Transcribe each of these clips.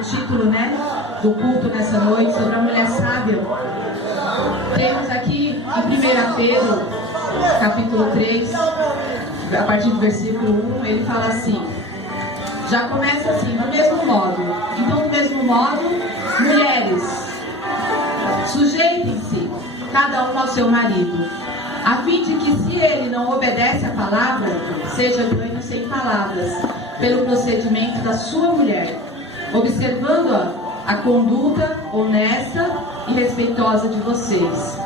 o título, né, do culto nessa noite, sobre a mulher sábia. Temos aqui em 1 Pedro, capítulo 3, a partir do versículo 1, ele fala assim, já começa assim, do mesmo modo. Então, do mesmo modo, mulheres, sujeitem-se cada um ao seu marido, a fim de que, se ele não obedece à palavra, seja ganho sem palavras, pelo procedimento da sua mulher, observando a conduta honesta e respeitosa de vocês.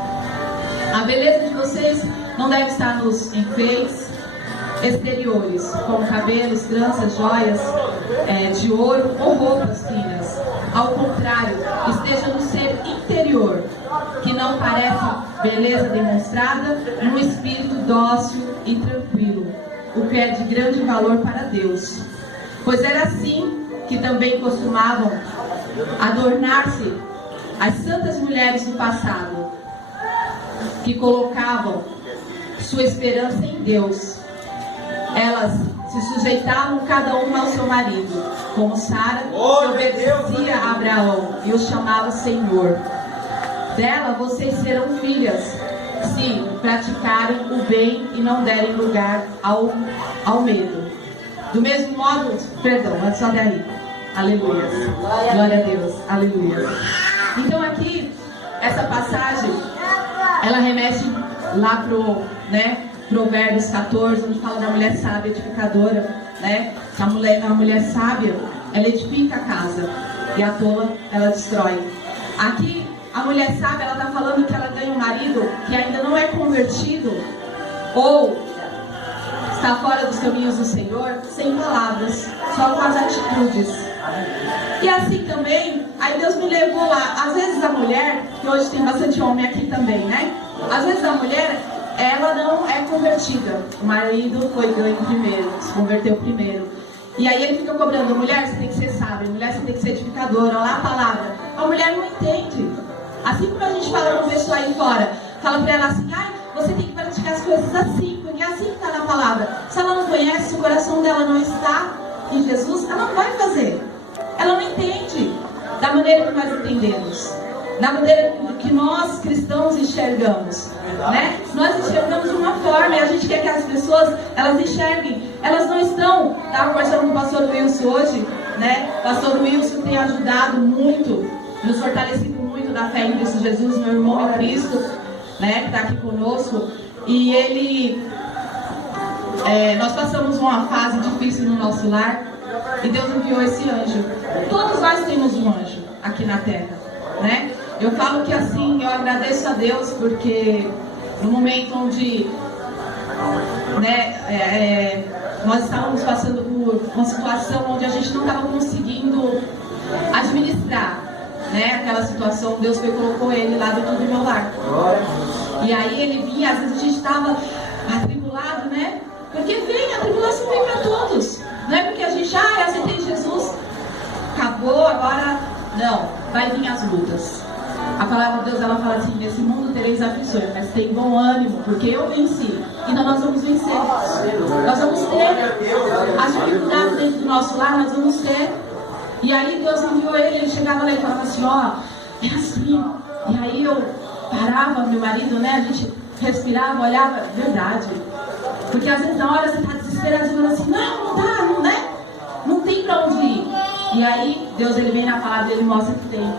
A beleza de vocês não deve estar nos enfeites exteriores, como cabelos, tranças, joias de ouro ou roupas finas. Ao contrário, esteja no ser interior, que não parece beleza demonstrada, num espírito dócil e tranquilo, o que é de grande valor para Deus. Pois era assim que também costumavam adornar-se as santas mulheres do passado, que colocavam sua esperança em Deus. Elas se sujeitavam cada uma ao seu marido, como Sara, que obedecia a Abraão e o chamava Senhor. Dela vocês serão filhas, se praticarem o bem e não derem lugar ao medo. Do mesmo modo, perdão, antes só daí. Aleluia. Glória a Deus. Aleluia. Então aqui, essa passagem, ela remete lá pro, né, Provérbios 14, onde fala da mulher sábia edificadora, né? A mulher sábia, ela edifica a casa, e a tola, ela destrói. Aqui, a mulher sábia, ela está falando que ela ganha um marido que ainda não é convertido, ou está fora dos caminhos do Senhor, sem palavras, só com as atitudes. E assim também, aí Deus me levou lá. Às vezes a mulher, que hoje tem bastante homem aqui também, né? Às vezes a mulher, ela não é convertida. O marido foi ganho primeiro, se converteu primeiro. E aí ele fica cobrando, mulher, você tem que ser sábia, mulher, você tem que ser edificadora, olha lá a palavra. A mulher não entende. Assim como a gente fala com a pessoa aí fora, fala pra ela assim, ai, você tem que praticar as coisas assim, porque é assim que está na palavra. Se ela não conhece, se o coração dela não está em Jesus, ela não vai fazer. Ela não entende da maneira que nós entendemos, da maneira que nós cristãos enxergamos, né? Nós enxergamos de uma forma e a gente quer que as pessoas, elas enxerguem. Elas não estão, estava conversando com o pastor Wilson hoje, né? O pastor Wilson tem ajudado muito, nos fortalecido muito na fé em Cristo Jesus, meu irmão em Cristo, né? Que está aqui conosco. E ele, nós passamos uma fase difícil no nosso lar e Deus enviou esse anjo. Todos nós temos um anjo aqui na terra, né? Eu falo que assim, eu agradeço a Deus porque no momento onde, né, nós estávamos passando por uma situação onde a gente não estava conseguindo administrar, né, aquela situação, Deus foi e colocou ele lá dentro do meu lar. E aí ele vinha, às vezes a gente estava atribulado, né? Porque vem, a tribulação vem para todos. Não é porque a gente, aceitei Jesus, acabou, agora não, vai vir as lutas. A palavra de Deus, ela fala assim, nesse mundo tereis aflições, mas tem bom ânimo, porque eu venci. Então nós vamos vencer. Nós vamos ter as dificuldades dentro do nosso lar, nós vamos ter. E aí Deus enviou ele chegava lá e falava assim, é assim. E aí eu parava, meu marido, né, a gente respirava, olhava, verdade. Porque às vezes na hora você está desesperado, você fala assim, não dá, não, né? Não tem pra onde ir. E aí Deus, ele vem na palavra, ele mostra que tem.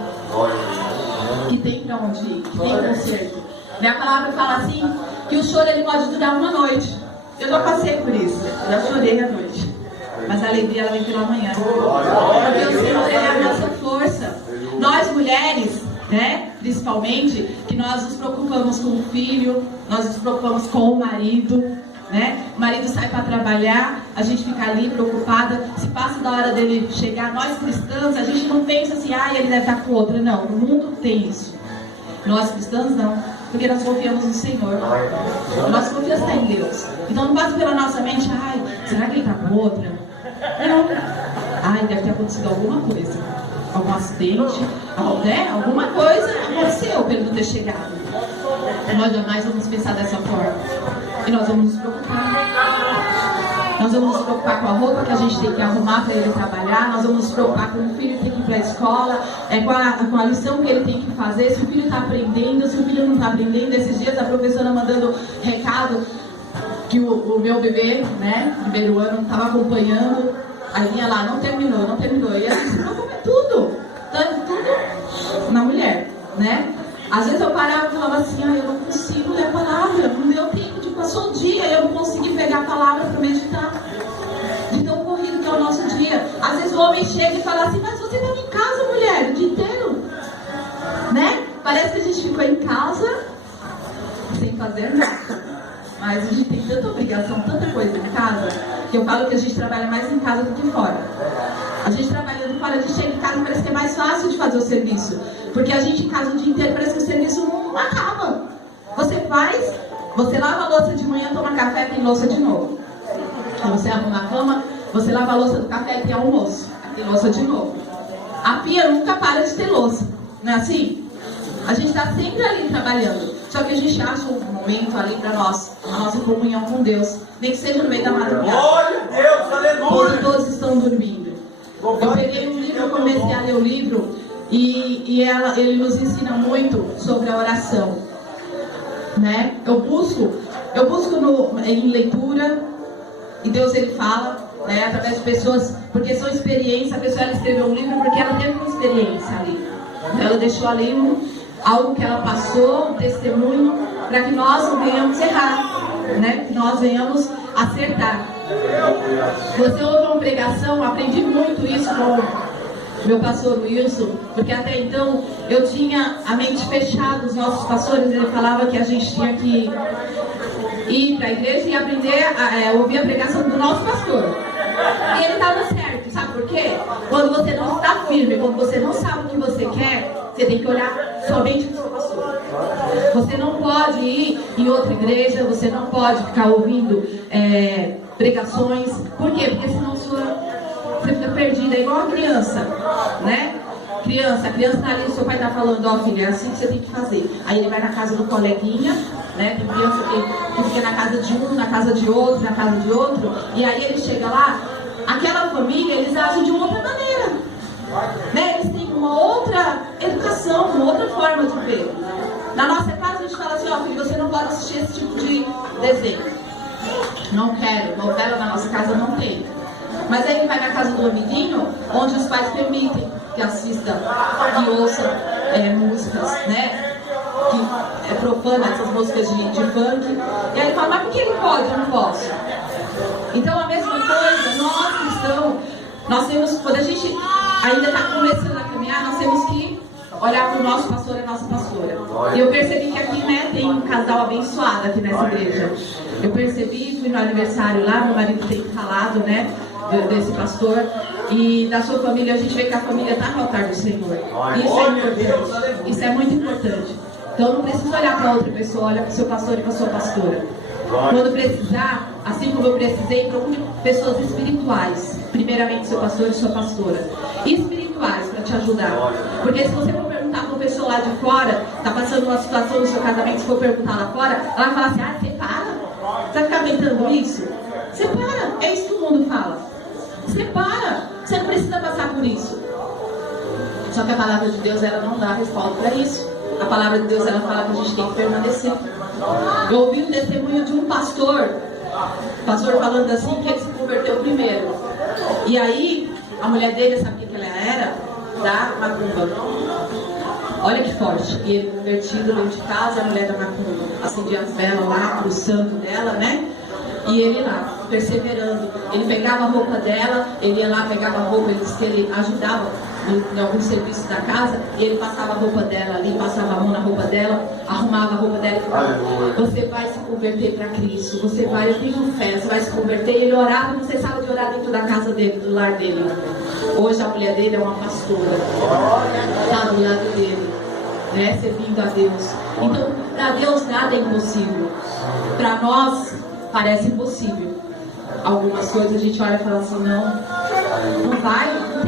Que tem pra onde ir, que tem conserto. Minha palavra fala assim, que o choro ele pode durar uma noite. Eu já passei por isso, eu já chorei à noite. Mas a alegria ela vem pela manhã. Porque o Senhor ele é a nossa força. Nós mulheres, né, principalmente, que nós nos preocupamos com o filho, nós nos preocupamos com o marido, né? O marido sai para trabalhar, a gente fica ali preocupada. Se passa da hora dele chegar, nós cristãs, a gente não pensa assim, ele deve estar com outra. Não, o mundo tem isso. Nós cristãs não, porque nós confiamos no Senhor. Nossa confiança está em Deus. Então não passa pela nossa mente, será que ele está com outra? Não. Deve ter acontecido alguma coisa. Algum acidente, alguma coisa aconteceu para ele não ter chegado. Nós jamais vamos pensar dessa forma. E nós vamos nos preocupar. nós vamos nos preocupar com a roupa que a gente tem que arrumar para ele trabalhar, nós vamos nos preocupar com o filho que tem que ir para a escola, com a lição que ele tem que fazer, se o filho está aprendendo, se o filho não está aprendendo. Esses dias a professora mandando recado que o meu bebê, né, primeiro ano, estava acompanhando, aí vinha lá, não terminou, e ela disse, não, é tudo na mulher, né? Às vezes eu parava e falava assim, eu não consigo ler a palavra, não deu tempo, passou o dia, eu não consegui pegar a palavra para meditar, de tão corrido que é o nosso dia. Às vezes o homem chega e fala assim, mas você estava em casa, mulher, o dia inteiro, né? Parece que a gente ficou em casa sem fazer nada, mas a gente tem tanta obrigação, tanta coisa em casa, que eu falo que a gente trabalha mais em casa do que fora. A gente trabalhando fora, a gente chega em casa e parece que é mais fácil de fazer o serviço, porque a gente em casa o dia inteiro parece que o serviço não acaba. Você lava a louça de manhã, toma café, tem louça de novo. Aí você arruma a cama, você lava a louça do café e tem almoço, tem louça de novo. A pia nunca para de ter louça, não é assim? A gente está sempre ali trabalhando, só que a gente acha um momento ali para nós, a nossa comunhão com Deus, nem que seja no meio da madrugada. Glória a Deus, aleluia! Quando todos estão dormindo. Eu peguei um livro, comecei a ler o livro e ele nos ensina muito sobre a oração, né? Eu busco em leitura e Deus ele fala, né, através de pessoas, porque são experiências. A pessoa ela escreveu um livro porque ela teve uma experiência ali, ela deixou ali algo que ela passou, um testemunho, para que nós não venhamos errar, né? Que nós venhamos acertar. Você ouve uma pregação, aprendi muito isso com meu pastor Wilson, porque até então eu tinha a mente fechada. Os nossos pastores, ele falava que a gente tinha que ir para a igreja e aprender a ouvir a pregação do nosso pastor. E ele estava certo, sabe por quê? Quando você não está firme, quando você não sabe o que você quer, você tem que olhar somente para o seu pastor. Você não pode ir em outra igreja, você não pode ficar ouvindo pregações. Por quê? Porque senão você fica perdida, é igual a criança, né? A criança está ali, o seu pai está falando, ó filha, é assim que você tem que fazer. Aí ele vai na casa do coleguinha, né? Tem criança que fica na casa de um, na casa de outro, na casa de outro, e aí ele chega lá, aquela família, eles agem de uma outra maneira, né? Eles têm uma outra educação, uma outra forma de ver. Na nossa casa a gente fala assim, ó filho, você não pode assistir esse tipo de desenho. Não quero, novela na nossa casa não tem. Mas aí ele vai na casa do amiguinho, onde os pais permitem que assista, que ouça músicas, né? Que é profana, essas músicas de funk. E aí ele fala, mas por que ele pode, eu não posso? Então a mesma coisa, nós cristãos, nós temos, quando a gente ainda está começando a caminhar, nós temos que olhar para o nosso pastor e a nossa pastora. E eu percebi que aqui, né, tem um casal abençoado aqui nessa igreja. Eu percebi, fui no aniversário lá, meu marido tem falado, né, desse pastor, e da sua família. A gente vê que a família está no altar do Senhor. Isso é importante. Isso é muito importante. Então não precisa olhar para outra pessoa, olha para o seu pastor e para a sua pastora. Quando precisar, assim como eu precisei, procure pessoas espirituais, primeiramente seu pastor e sua pastora, espirituais, para te ajudar. Porque se você for perguntar para uma pessoa lá de fora, está passando uma situação no seu casamento, se for perguntar lá fora, ela vai falar assim, separa. Você vai ficar inventando isso? Separa, é isso que o mundo fala. Separa, você não precisa passar por isso. Só que a palavra de Deus, ela não dá respaldo para isso. A palavra de Deus, ela fala que a gente tem que permanecer. Eu ouvi um testemunho de um pastor falando assim, que ele se converteu primeiro. E aí, a mulher dele, sabe o que ela era? Da macumba. Olha que forte. E ele convertido dentro de casa, a mulher da macumba acendia as velas lá pro santo dela, né? E ele lá, perseverando. Ele pegava a roupa dela, ele ia lá, pegava a roupa, ele disse que ele ajudava em algum serviço da casa, e ele passava a roupa dela ali, passava a mão na roupa dela, arrumava a roupa dela e falava, você vai se converter para Cristo, você vai, eu tenho fé, você vai se converter. E ele orava, não cessava de orar dentro da casa dele, do lar dele. Hoje a mulher dele é uma pastora, está do lado dele, né, servindo a Deus. Então, para Deus nada é impossível. Para nós parece impossível. Algumas coisas a gente olha e fala assim, não vai, não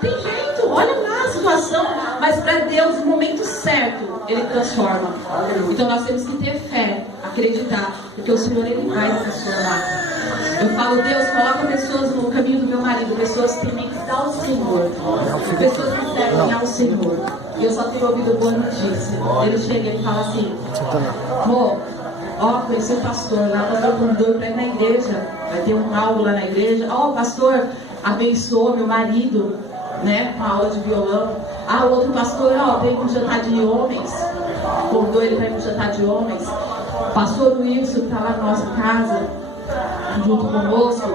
tem jeito, olha lá a situação. Mas para Deus, no momento certo, Ele transforma. Então nós temos que ter fé, acreditar, porque o Senhor, Ele vai transformar. Eu falo, Deus, coloca pessoas no caminho do meu marido, pessoas que tementes ao Senhor, pessoas que servem ao Senhor. E eu só tenho ouvido boa notícia. Ele chega e ele fala assim: amor, ó, conheci o pastor lá, o pastor convidou para ir na igreja, vai ter um algo lá na igreja. Ó, o pastor abençoou meu marido, né, com a aula de violão. Ah, o outro pastor, ó, veio para um jantar de homens, convidou ele para ir para um jantar de homens. Pastor Wilson está lá na nossa casa, junto conosco.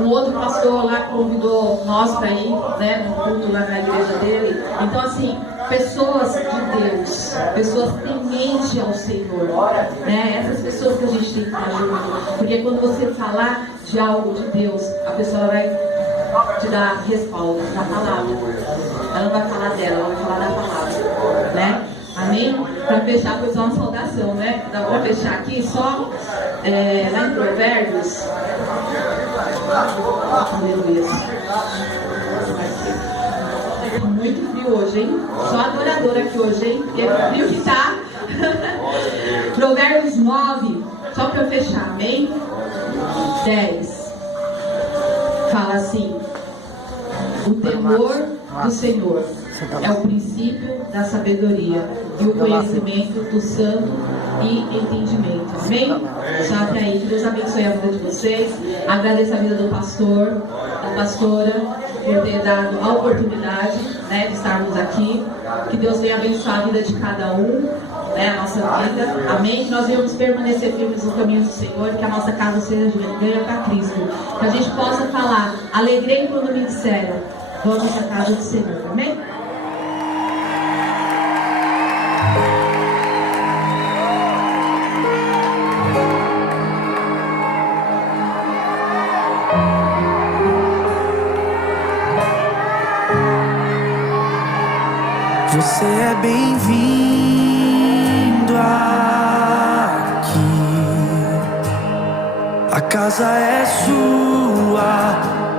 Um outro pastor lá convidou nós para ir, né, no culto lá na igreja dele. Então, assim, pessoas de Deus, pessoas tementes ao Senhor, né? Essas pessoas que a gente tem que estar junto. Porque quando você falar de algo de Deus, a pessoa vai te dar respaldo na palavra. Ela não vai falar dela, ela vai falar da palavra, né? Amém? Para fechar, foi só uma saudação, né? Dá para fechar aqui só lá em Provérbios. Aleluia. Muito frio hoje, hein? Só adoradora aqui hoje, hein? Porque é frio que tá. Provérbios 9, só para fechar, amém? 10. Fala assim: o temor do Senhor é o princípio da sabedoria e o conhecimento do santo e entendimento. Amém? Já até aí, que Deus abençoe a vida de vocês. Agradeço a vida do pastor, da pastora, por ter dado a oportunidade, né, de estarmos aqui. Que Deus venha abençoar a vida de cada um, né, a nossa vida. Amém? Que nós venhamos permanecer firmes no caminho do Senhor, que a nossa casa seja ganha para Cristo. Que a gente possa falar: alegrei quando me disseram, vamos à casa do Senhor. Amém? Você é bem-vindo aqui. A casa é sua,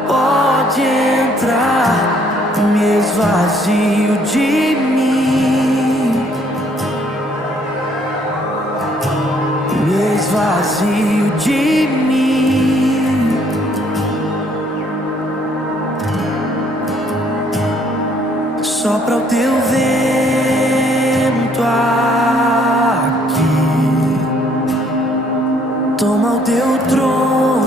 pode entrar. Me esvazio de mim, me esvazio de mim. Sopra o teu vento aqui, toma o teu trono